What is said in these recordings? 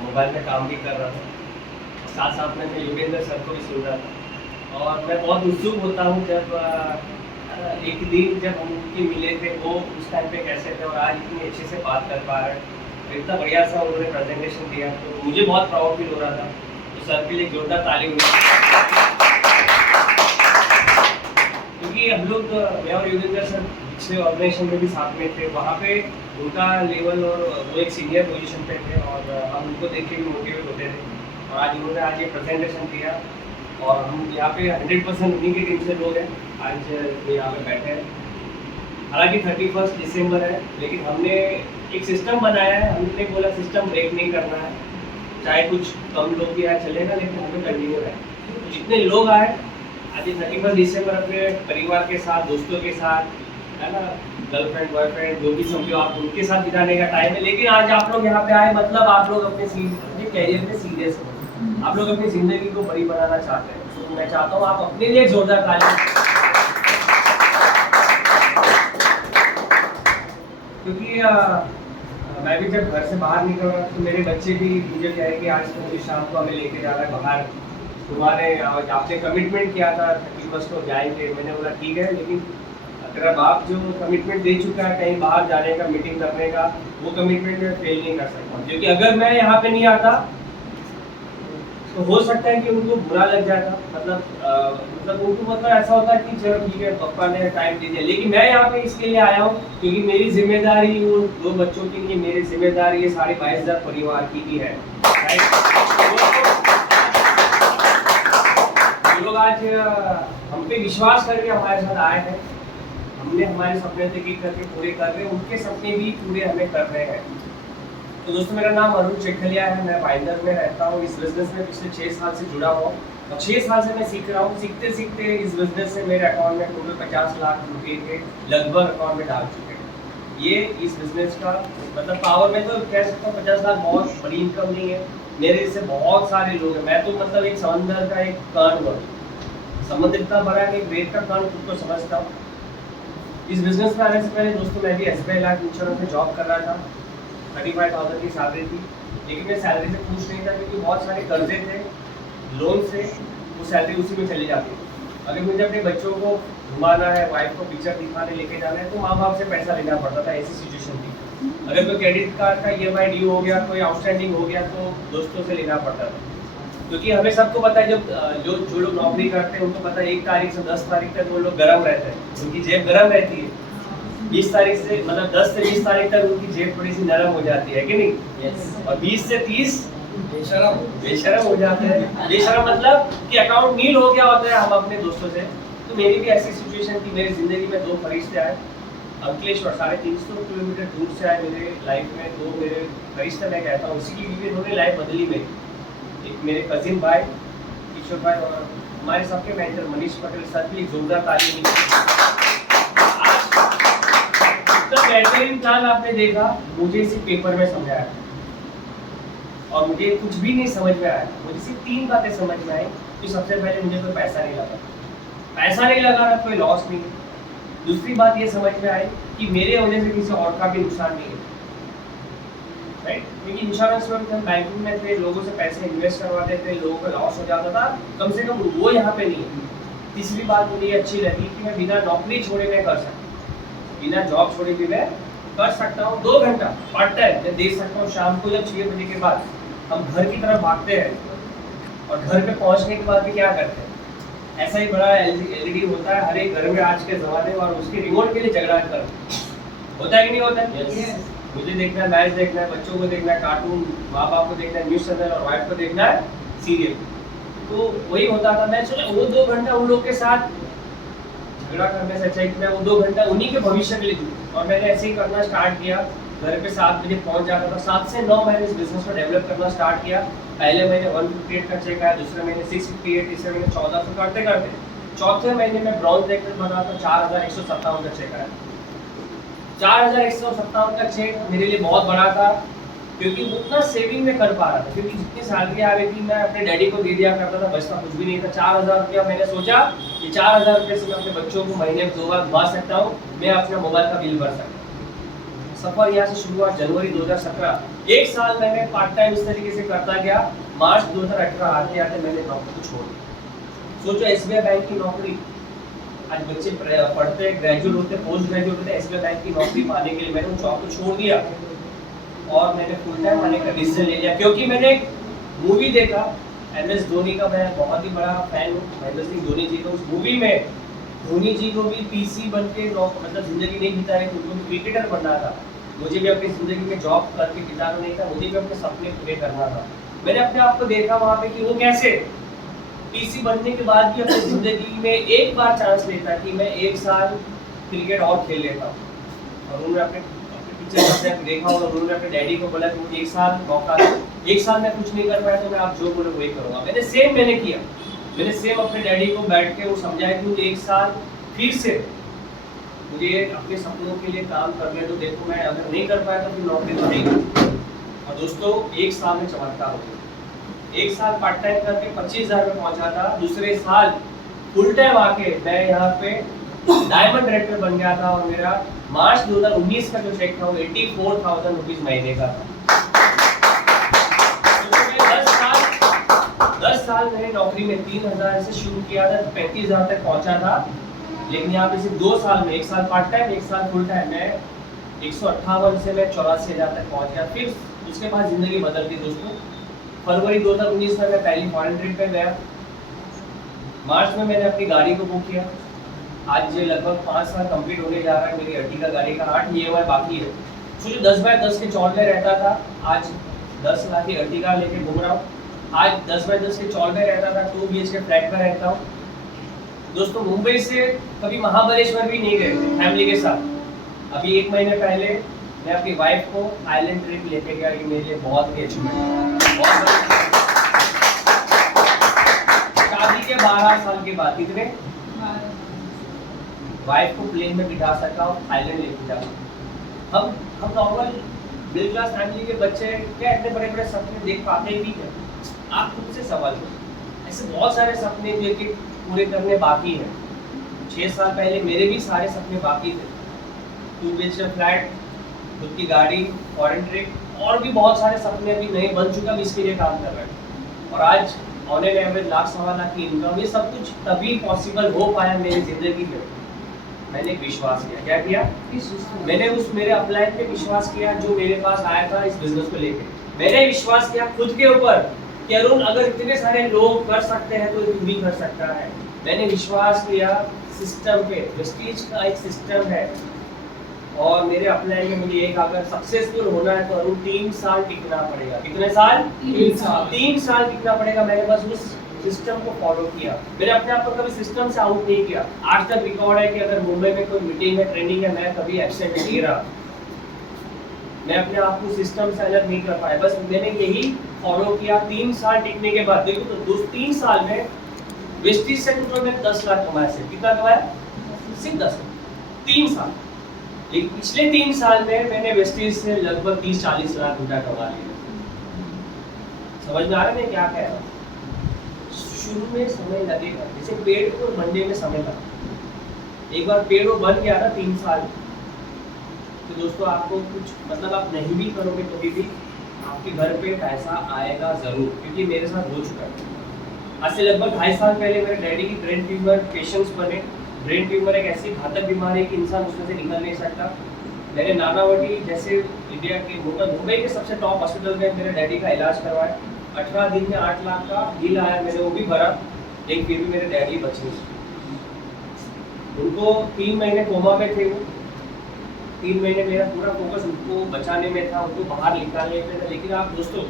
Mobile में काम भी कर रहा था, साथ साथ में मैं योगेंद्र सर को भी सुन रहा था। और मैं बहुत उत्सुक होता हूँ जब एक दिन जब हम उनके मिले थे वो उस टाइम पे कैसे थे और आज इतनी अच्छे से बात कर पा रहे हैं। इतना बढ़िया सा उन्होंने प्रेजेंटेशन दिया तो मुझे बहुत प्राउड फील हो रहा था। तो सर के लिए जोरदार ताली होगी, क्योंकि हम लोग मैं और योगेंद्र सर पिछले ऑर्गेनाइजेशन में भी साथ में थे। वहाँ पे उनका लेवल और वो एक सीनियर पोजीशन पे थे और हम उनको देख के भी मोटिवेट होते थे। और आज उन्होंने आज ये प्रेजेंटेशन दिया और हम यहाँ पे 100% उन्हीं की टीम से लोग हैं आज ये यहाँ पे बैठे हैं। हालांकि 31 दिसंबर है, लेकिन हमने एक सिस्टम बनाया है। हमने बोला सिस्टम ब्रेक नहीं करना है, चाहे कुछ कम लोग भी आए चलेगा, लेकिन हमें कंटिन्यू है। तो जितने लोग आए आज 31 दिसंबर अपने परिवार के साथ, दोस्तों के साथ, है ना, गर्लफ्रेंड बॉयफ्रेंड जो भी समझो आप, उनके साथ बिताने का टाइम है। लेकिन आज आप लोग यहाँ पे आए मतलब आप लोग अपने कैरियर में सीरियस हो, आप लोग अपनी जिंदगी को बड़ी बनाना चाहते हैं। तो मैं चाहता हूँ आप अपने लिए जोरदार ताली, क्योंकि मैं भी जब घर से बाहर निकल रहा तो मेरे बच्चे भी मुझे कहे कि आज तो मुझे शाम को हमें लेके जाना है बाहर, तुम्हारे आपने कमिटमेंट किया था 31 को जाएंगे। मैंने बोला ठीक है, लेकिन तेरा बाप जो कमिटमेंट दे चुका है कहीं बाहर जाने का, मीटिंग करने का, वो कमिटमेंट मैं फेल नहीं कर सकता, क्योंकि अगर मैं यहाँ पे नहीं आता तो हो सकता है कि उनको बुरा लग जाएगा। मतलब उनको मतलब ऐसा होता है कि चलो ठीक है पापा ने टाइम दे दिया, लेकिन मैं यहाँ पे इसके लिए आया हूँ क्योंकि मेरी जिम्मेदारी वो 2 बच्चों की नहीं, मेरी जिम्मेदारी ये साढ़े 22,000 परिवार की भी है। लोग आज हम पे विश्वास करके हमारे साथ आए हैं, हमने हमारे सपने तय करके पूरे कर रहे हैं, उनके सपने भी पूरे हमें कर रहे हैं। तो दोस्तों मेरा नाम अरुण चेखलिया है, मैं भाईंदर में रहता हूँ। इस बिजनेस में पिछले 6 साल से जुड़ा हुआ और 6 साल से मैं सीख रहा हूँ। सीखते सीखते इस बिजनेस से मेरे अकाउंट में टोटल 50 लाख रुपए के लगभग अकाउंट में डाल चुके हैं। ये इस बिजनेस का मतलब पावर में तो कह सकता हूँ 50 लाख बहुत बड़ी इनकम नहीं है। मेरे जैसे बहुत सारे लोग हैं, मैं तो मतलब एक समंदर का एक कण हूँ, समुद्र इतना बड़ा है कि रेत का कण खुद को समझता हूँ। इस बिजनेस में आने से पहले दोस्तों मैं भी SBI लाइफ इंश्योरेंस में जॉब कर रहा था। 35,000 की सैलरी थी, लेकिन मैं सैलरी से खुश नहीं था क्योंकि बहुत सारे कर्जे थे, लोन से वो सैलरी उसी में चली जाती थी। अगर मुझे अपने बच्चों को घुमाना है, वाइफ को पिक्चर दिखाने लेके जाना है, तो माँ बाप से पैसा लेना पड़ता था, ऐसी सिचुएशन थी। अगर कोई क्रेडिट कार्ड का EMI ड्यू हो गया, कोई आउटस्टैंडिंग हो गया, तो दोस्तों से लेना पड़ता था। क्योंकि हमें सबको पता है जब जो लोग नौकरी करते हैं उनको पता है 1 तारीख से 10 तारीख तक वो लोग गर्म रहते हैं, उनकी जेब गर्म रहती है। 20 तारीख से मतलब 10 से 20 तारीख तक उनकी जेब थोड़ी सी नरम हो जाती है कि नहीं? yes. और 20 से 30 बेशरम हो जाते हैं। बेशरम मतलब कि अकाउंट नील हो गया होता है हम अपने दोस्तों से। तो मेरी भी ऐसी सिचुएशन थी। मेरी जिंदगी में 2 फरिश्ते आए, अंकलेश्वर 350 किलोमीटर दूर से आए मेरे लाइफ में। 2 मेरे फरिश्ते मैं कहता हूँ, उसी की भी उन्होंने लाइफ बदली मेरी। एक मेरे कजिन भाई किशोर भाई और हमारे सबके मेंटर मनीष पटेल सर की जोरदार ताली मिली। बेहतरीन प्लान आपने देखा, मुझे इसी पेपर में समझाया और मुझे कुछ भी नहीं समझ में आया। मुझे सिर्फ 3 बातें समझ में आई कि सबसे पहले मुझे कोई पैसा नहीं लगा, पैसा नहीं लगा रहा, कोई लॉस नहीं है। दूसरी बात ये समझ में आई कि मेरे वजह से किसी और का भी नुकसान नहीं है, राइट? क्योंकि इंश्योरेंस में हम बैंकिंग में थे, लोगों से पैसे इन्वेस्ट करवाते थे, लोगों का लॉस हो जाता था, कम से कम वो यहाँ पे नहीं है। तीसरी बात मुझे अच्छी लगी कि मैं बिना नौकरी छोड़े मैं कर सकता, बिना जॉब छोड़े भी मैं कर सकता हूँ। 2 घंटा पार्ट टाइम मैं दे सकता हूँ। शाम को जब 6 बजे के बाद हम घर की तरफ भागते हैं और घर पे पहुँचने के बाद भी क्या करते हैं, ऐसा ही बड़ा LED होता है हर एक घर में आज के ज़माने में, और उसके रिमोट के लिए झगड़ा कर होता है कि नहीं होता है? yes. मुझे देखना है मैच, देखना है बच्चों को, देखना है कार्टून, माँ बाप को देखना है न्यूज़ चैनल और वाइफ को देखना है सीरियल। तो वही होता था। मैं सोचा वो 2 घंटा उन लोग के साथ झगड़ा करने से अच्छा है कि मैं वो 2 घंटा उन्हीं के भविष्य के लिए दूँ। और मैंने ऐसे ही करना स्टार्ट किया। घर पे 7 बजे पहुंच जाता था। 7 से 9 मैंने इस बिजनेस को डेवलप करना स्टार्ट किया। पहले महीने 158 का चेक आया, दूसरे महीने 658, तीसरे महीने 1400 करते करते चौथे महीने में ब्राउन चेक बना तो 4157 का चेक आया। 4157 का चेक मेरे लिए बहुत बड़ा था, क्योंकि उतना सेविंग में कर पा रहा था। क्योंकि जितनी सैलरी आ रही थी मैं अपने डैडी को दे दिया करता था, बचता कुछ भी नहीं था। 4000 रुपया मैंने सोचा कि 4000 रुपये से मैं अपने बच्चों को महीने में 2 बार घुमा सकता हूँ, मैं अपना मोबाइल का बिल भर सकता हूँ। सफर यहाँ से शुरुआत जनवरी 2017 1 साल मैंने पार्ट टाइम इस तरीके से करता गया। मार्च 2018 आते आते मैंने नौकरी को छोड़ दी। सोचो एसबीआई बैंक की नौकरी, आज बच्चे पढ़ते ग्रेजुएट होते पोस्ट ग्रेजुएट होते एसबीआई बैंक की नौकरी पाने के लिए मैंने उस जॉब को छोड़ दिया और मैंने फुल टाइम आने का डिसीजन ले लिया, क्योंकि मैंने एक मूवी देखा MS धोनी का, मैं बहुत ही बड़ा फैन हूँ महेंद्र सिंह धोनी जी का। उस मूवी में धोनी जी को भी पीसी बन के मतलब जिंदगी नहीं बिता रहे थे, उनको क्रिकेटर बनना था। मुझे भी अपनी जिंदगी में जॉब करके बिताना नहीं था, मुझे भी अपने सपने पूरे करना था। मैंने अपने आप को देखा वहाँ पे कि वो कैसे पीसी बनने के बाद भी अपनी जिंदगी में एक बार चांस लेता कि मैं 1 साल क्रिकेट और खेल लेता हूँ। और उन्होंने अपने पिक्चर में देखा और उन्होंने अपने डैडी को बोला कि मुझे 1 साल मौका दो, 1 साल मैं कुछ नहीं कर पाया तो मैं आप जो बोले वही करूँगा। मैंने किया। मैंने सेम अपने डैडी को बैठ के वो समझाया कि मुझे 1 साल फिर से मुझे अपने सपनों के लिए काम करने तो देखो, मैं अगर नहीं कर पाया तो फिर नौकरी तो नहीं। और दोस्तों 1 साल में चमत्कार हो गया। 1 साल पार्ट टाइम करके 25,000 में पहुंचा था। दूसरे साल फुल टाइम आके मैं यहाँ पे डायमंड डायरेक्टर बन गया था और मेरा मार्च 2019 का जो चेक था वो 84,000 रुपीज महीने का था। 10 साल मैंने नौकरी में 3,000 से शुरू किया था, 35,000 तक पहुंचा था। लेकिन यहाँ पे सिर्फ 2 साल में, 1 साल पार्ट टाइम 1 साल फुल टाइम में 158 से मैं 84,000 तक पहुंच गया। फिर उसके बाद जिंदगी बदल गई दोस्तों। फरवरी 2019 में मैं पहली फॉरेन ट्रिप पे गया। मार्च में मैंने अपनी गाड़ी को बुक किया। आज लगभग 5 साल कंप्लीट होने जा रहा है मेरी अर्टिगा गाड़ी का, 8 EMI बाकी है। जो 10 बाय 10 के चौड़ में रहता था, आज 10 लाख की अर्टिगा लेके घूम रहा हूँ। आज 10 बाय 10 के चौड़ में रहता था, 2 BHK फ्लैट में रहता हूँ। दोस्तों मुंबई से कभी महाबलेश्वर भी नहीं गए थे फैमिली के साथ। अभी 1 महीने पहले मैं अपनी वाइफ को आइलैंड ट्रिप लेके गया। ये मेरे लिए बहुत ही अचीवमेंट है, बहुत शादी के 12 साल के बाद कितने वाइफ को प्लेन में बिठा सका और थाईलैंड लेके जा। हम नॉर्मल मिडिल क्लास फैमिली के बच्चे क्या इतने बड़े बड़े सपने देख पाते ही है? आप खुद से सवाल करो। ऐसे बहुत सारे सपने जो कि पूरे करने बाकी हैं। 6 साल पहले मेरे भी सारे सपने बाकी थे। 2 BHK फ्लैट, खुद की गाड़ी, फॉरेन ट्रिप और भी बहुत सारे सपने अभी नहीं बन चुका, भी इसके लिए काम कर रहे हैं। और आज ऑन एन एवरेज 1,00,000 लाख की इनकम, ये सब कुछ तभी पॉसिबल हो पाया मेरी जिंदगी में। मैंने विश्वास किया। क्या किया? मैंने उस मेरे अपलाइन पे विश्वास किया जो मेरे पास आया था इस बिजनेस को लेके। मैंने विश्वास किया खुद के ऊपर कि अरुण अगर इतने सारे लोग कर सकते हैं तो तू भी कर सकता है। मैंने विश्वास किया सिस्टम पे। प्रेस्टीज का एक सिस्टम है और मेरे अपलाइन में मुझे एक अगर सक्सेसफुल होना है तो अरुण 3 साल टिकना पड़ेगा। कितने साल? 3 साल टिकना पड़ेगा। मैंने बस उस सिस्टम को फॉलो किया। मैंने अपने आप को कभी सिस्टम से आउट नहीं किया। आज तक रिकॉर्ड है कि अगर मुंबई में कोई मीटिंग है, ट्रेनिंग है, मैं कभी एब्सेंट नहीं रहा। मैं अपने आप को सिस्टम से अलग नहीं कर पाया, बस मैंने यही फॉलो किया। 3 साल टिकने के बाद देखो तो 3 साल में वेस्टीज से तो मैंने 10 लाख कमाया। से कितना कमाया? सिर्फ 10 लाख। 3 साल। लेकिन पिछले 3 साल में मैंने वेस्टीज से लगभग 30-40 लाख रुपया कमा लिया। समझ में आ रहा है मैं क्या कह रहा हूँ? शुरू में समय लगेगा, जैसे पेड़ को बनने में समय लगा। एक बार पेड़ वो बन गया ना 3 साल, तो दोस्तों आपको कुछ मतलब आप नहीं भी करोगे तो भी आपके घर पे पैसा आएगा जरूर, क्योंकि मेरे साथ हो चुका है। आज से लगभग 2.5 साल पहले मेरे डैडी की ब्रेन ट्यूमर पेशेंट्स बने। ब्रेन ट्यूमर एक ऐसी घातक बीमारी है कि इंसान उसमें से निकल नहीं सकता। मैंने नानावटी जैसे इंडिया के मुंबई के सबसे टॉप हॉस्पिटल में मेरे डैडी का इलाज करवाया। 18 दिन में 8 लाख का बिल आया, मैंने वो भी भरा, लेकिन फिर भी मेरे डैडी बचे। उनको 3 महीने कोमा में थे वो। 3 महीने मेरा पूरा फोकस उनको बचाने में था, उनको बाहर निकालने में था। लेकिन आप दोस्तों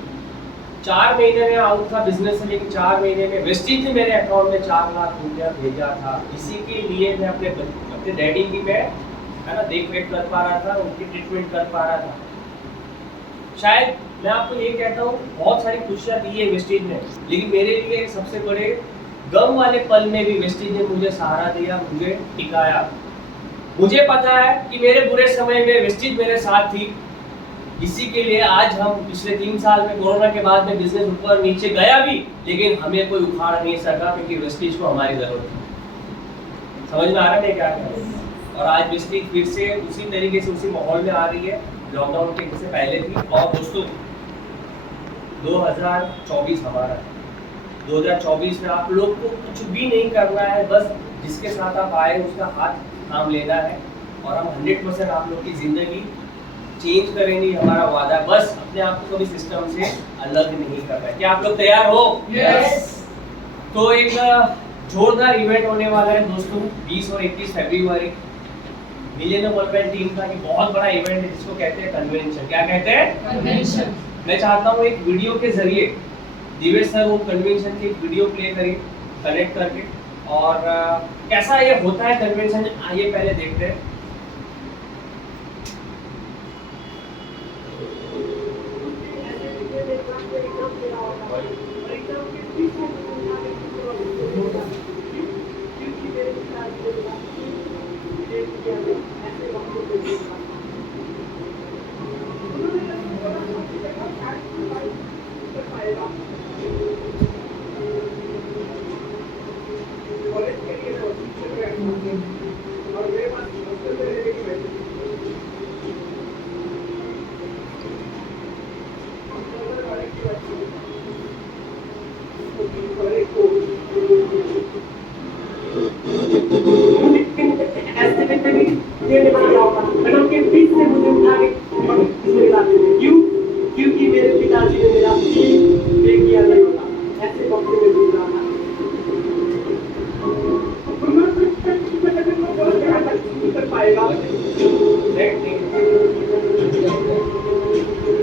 4 महीने में आउट था बिजनेस से, लेकिन 4 महीने में वेस्टीज ने मेरे अकाउंट में 4 लाख रुपया भेजा था। इसी के लिए मैं अपने डैडी की मैं है ना देख रेख कर पा रहा था, उनकी ट्रीटमेंट कर पा रहा था। शायद मैं आपको ये कहता हूँ बहुत सारी खुशियाँ दी है वेस्टीज ने, लेकिन मेरे लिए सबसे बड़े गम वाले पल में भी वेस्टीज ने मुझे सहारा दिया, मुझे टिकाया। मुझे पता है कि मेरे बुरे समय में वेस्टीज मेरे साथ थी। इसी के लिए आज हम पिछले 3 साल में कोरोना के बाद में बिजनेस ऊपर नीचे गया भी, लेकिन हमें कोई उखाड़ नहीं सका, क्योंकि वेस्टीज को हमारी जरूरत थी। समझ में आ रहा है क्या करें? और आज वेस्टीज फिर से उसी तरीके से उसी माहौल में आ रही है, लॉकडाउन के से पहले थी। और दोस्तों 2024 हमारा है। 2024 में आप लोग को कुछ भी नहीं करना है, बस जिसके साथ आप आए उसका हाथ थाम लेना है और हम 100% आप लोग की ज़िंदगी चेंज करेंगे, हमारा वादा। बस अपने आप को कभी सिस्टम से अलग नहीं करना है। क्या आप लोग तैयार हो? यस। तो एक जोरदार इवेंट होने वाला है दोस्तों, 20 और 21 फरवरी। मिलियन वर्ल्ड टीम का ये बहुत बड़ा इवेंट है जिसको कहते हैं कन्वेंशन। क्या कहते हैं? कन्वेंशन। मैं चाहता हूँ एक वीडियो के जरिए दिवेश सर वो कन्वेंशन की वीडियो प्ले करिए कनेक्ट करके, और कैसा ये होता है कन्वेंशन, आइए पहले देखते हैं। क्योंकि मेरे पिताजी ने मेरा किया नहीं होता, ऐसे वक्त में दूसरा था। कर पाएगा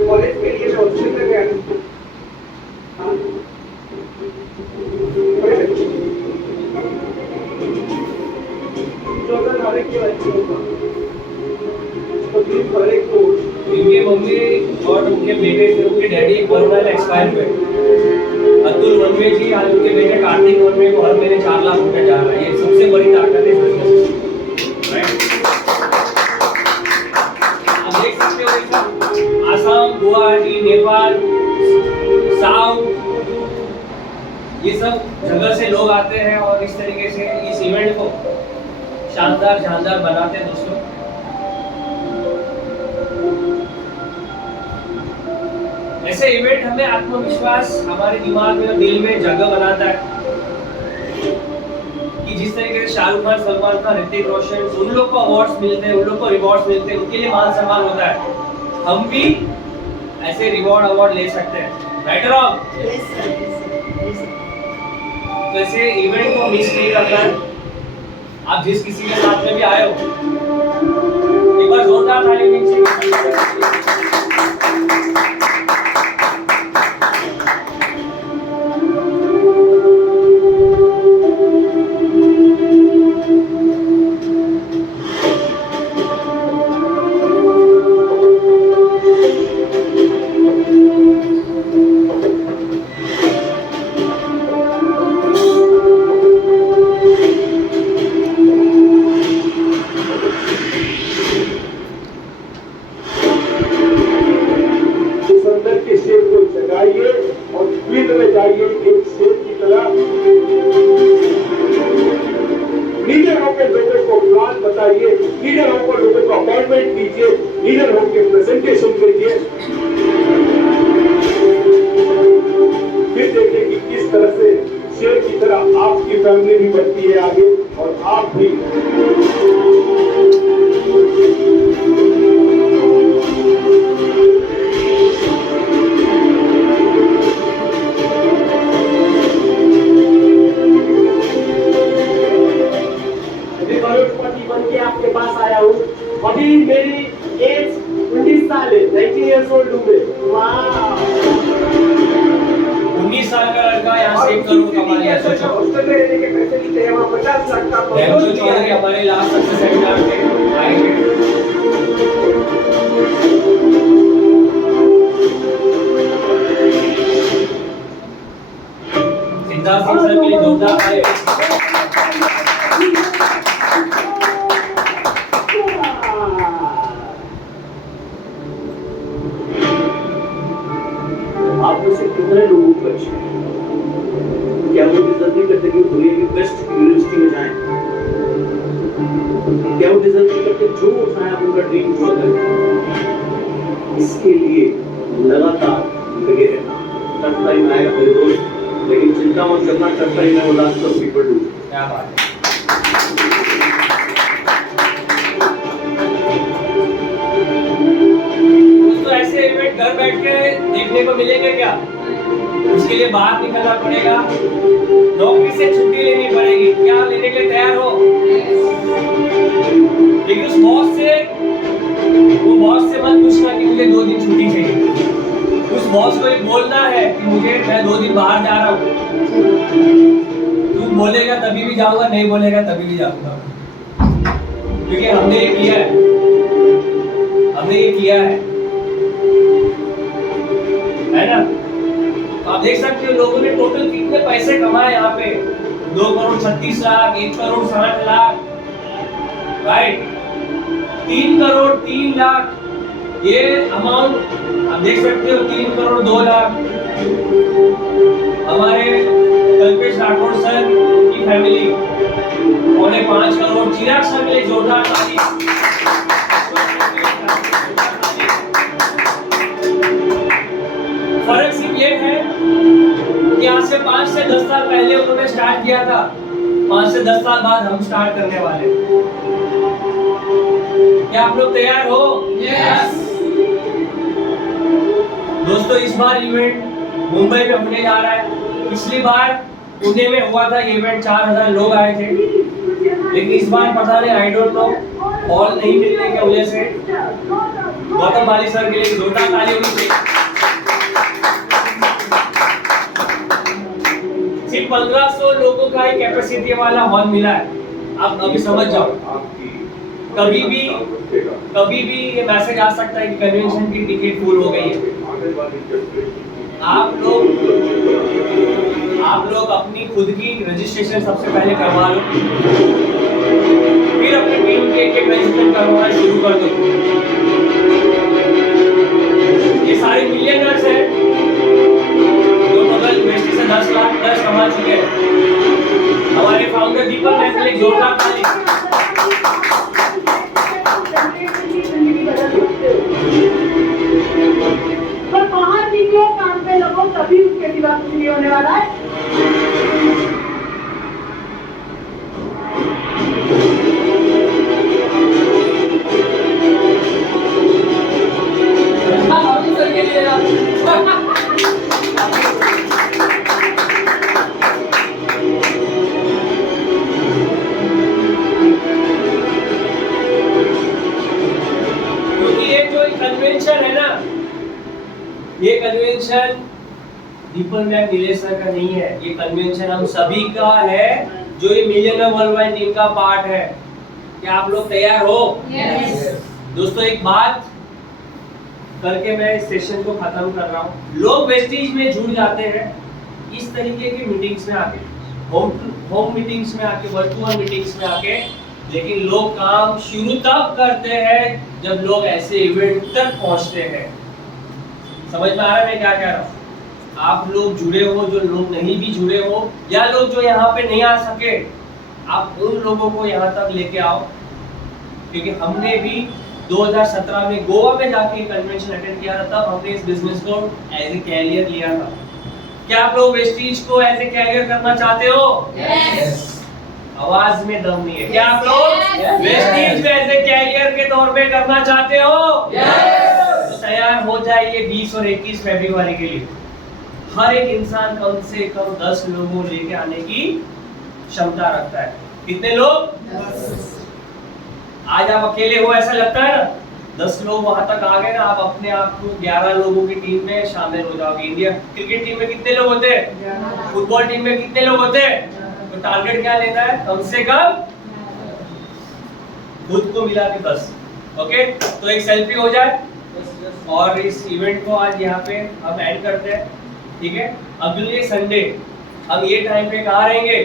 कॉलेज के लिए हॉस्टल में गया इनके मम्मी और उनके बेटे थे, उनके डैडी कोरोना में एक्सपायर हुए। अतुल वनवे जी आज उनके बेटे कार्तिक वनवे को हर महीने 4 लाख रुपए जा रहा है। ये सबसे बड़ी ताकत है बिजनेस। आप देख सकते हो आसाम, गुवाहाटी, नेपाल, साउथ, ये सब जगह से लोग आते हैं और इस तरीके से इस इवेंट को शानदार बनाते हैं दोस्तों। ऐसे इवेंट हमें आत्मविश्वास हमारे दिमाग में और दिल में जगह बनाता है कि जिस तरीके से शाहरुख खान, सलमान खान, ऋतिक रोशन, उन लोग को अवार्ड्स मिलते हैं, उन लोग को रिवॉर्ड्स मिलते हैं, उनके लिए मान सम्मान होता है, हम भी ऐसे अवार्ड ले सकते हैं। राइट और रॉन्ग? तो ऐसे इवेंट को मिस नहीं करना है। आप जिस किसी के साथ में भी आए हो, एक बार जोरदार ताली दीजिए। फैमिली भी बढ़ती है आगे और आप भी बन के आपके पास आया हूँ। अभी मेरी एज 19 साल है, 19 years old हूँ मैं। 19 साल का लड़का यहाँ से 1 करोड़ कमा लिया। सोचो हॉस्टल में रहने के पैसे नहीं थे, वहाँ 50 लाख का चौधरी हमारे लास्ट सक्सेस सेमिनार पे आएंगे। सिद्धार्थ सिंह सर के लिए जोरदार ताली। आप में से कितने लोगों को अच्छे हैं? क्या वो डिजर्व नहीं करते कि दुनिया की बेस्ट यूनिवर्सिटी में जाएं? क्या वो डिजर्व नहीं करते जो चाहे उनका ड्रीम पूरा करें? इसके लिए लगातार लगे रहना, टफ टाइम आएगा मेरे दोस्त, लेकिन चिंता मत करना, टफ टाइम है वो लास्ट ऑफ पीपल डू। क्या बात है। दोस्तों ऐसे इवेंट घर बैठ के देखने को मिलेंगे क्या? उसके लिए बाहर निकलना पड़ेगा, नौकरी से छुट्टी लेनी पड़ेगी। क्या लेने के लिए तैयार हो? लेकिन उस बॉस से मत पूछना कि मुझे 2 दिन छुट्टी चाहिए। उस बॉस को ये बोलना है कि मैं 2 दिन बाहर जा रहा हूँ। तू बोलेगा तभी भी जाऊंगा, नहीं बोलेगा तभी भी जाऊंगा, क्योंकि हमने ये किया है ना? तो आप देख सकते हो लोगों ने टोटल कितने पैसे कमाए यहाँ पे। 2 करोड़ 36 लाख, 1 करोड़ 60 लाख, राइट, 3 करोड़ 3 लाख, ये अमाउंट आप देख सकते हो। 3 करोड़ 2 लाख हमारे कल्पेश राठौड़ सर की फैमिली, 5.5 करोड़। चिराग सर के लिए जोरदार ताली। फर्क सिर्फ ये है कि आज से 5 से 10 साल पहले उन्होंने स्टार्ट किया था, 5 से 10 साल बाद हम स्टार्ट करने वाले। क्या आप लोग तैयार हो? यस। दोस्तों इस बार इवेंट मुंबई में होने जा रहा है। पिछली बार पुणे में हुआ था ये इवेंट, 4000 लोग आए थे, लेकिन इस बार पता नहीं, आई डोंट नो, हॉल नहीं मिलने की वजह से गौतम बाली सर के लिए जोरदार ताली होनी चाहिए। सिर्फ 1500 लोगों का ही कैपेसिटी वाला हॉल मिला है। आप अभी समझ जाओ, कभी भी ये मैसेज आ सकता है कि कन्वेंशन की टिकट फुल हो गई है। आप लोग अपनी खुद की रजिस्ट्रेशन सबसे पहले करवा लो, फिर अपनी टीम के एक रजिस्ट्रेशन करवाना शुरू कर दो। ये सारे मिलियनर्स हैं जो टोटल वेस्टी से 10 लाख प्लस कमा चुके हैं। हमारे फाउंडर दीपक ने के लिए जोरदार ताली। पर बाहर निकलो, काम पे लगो, तभी उसके सिवा कुछ नहीं होने वाला है। ये कन्वेंशन दीपक मैम नीलेश सर का नहीं है, ये कन्वेंशन हम सभी का है जो ये मिलियनर वर्ल्ड वाइड टीम का पार्ट है। क्या आप लोग तैयार हो? यस। दोस्तों एक बात करके मैं इस सेशन को खत्म कर रहा हूँ। लोग वेस्टीज में जुड़ जाते हैं इस तरीके की मीटिंग्स में आके, होम मीटिंग्स में आके, वर्चुअल मीटिंग्स में आके, लेकिन लोग काम शुरू तब करते हैं जब लोग ऐसे इवेंट तक पहुंचते हैं। समझ में आ रहा है मैं क्या कह रहा हूँ? आप लोग जुड़े हो, जो लोग नहीं भी जुड़े हो, या लोग जो यहाँ पे नहीं आ सके, आप उन लोगों को यहाँ तक लेके आओ, क्योंकि हमने भी 2017 में गोवा में जाके कन्वेंशन अटेंड किया था, तब हमने इस बिजनेस को एज ए कैरियर लिया था। क्या आप लोग वेस्टीज को एज ए कैरियर करना चाहते हो? यस। आवाज में दम नहीं है। क्या आप लोग वेस्टीज में एज ए कैरियर के तौर पे करना चाहते हो? यस। तो तैयार हो जाइए 20 और 21 फरवरी के लिए। हर एक इंसान कम से कम 10 लोगों लेके आने की क्षमता रखता है। कितने लोग? 10। आज आप अकेले हो ऐसा लगता है ना, 10 लोग वहां तक आ गए ना, आप अपने आप को 11 लोगों की टीम में शामिल हो जाओगे। इंडिया क्रिकेट टीम में कितने लोग होते हैं? फुटबॉल टीम में कितने लोग होते हैं? तो टारगेट क्या लेना है? कम से कम खुद को मिला के 10। ओके, तो एक सेल्फी हो जाए और इस इवेंट को आज यहाँ पे हम एंड करते हैं। ठीक है, अगले संडे हम ये टाइम पे कहाँ रहेंगे?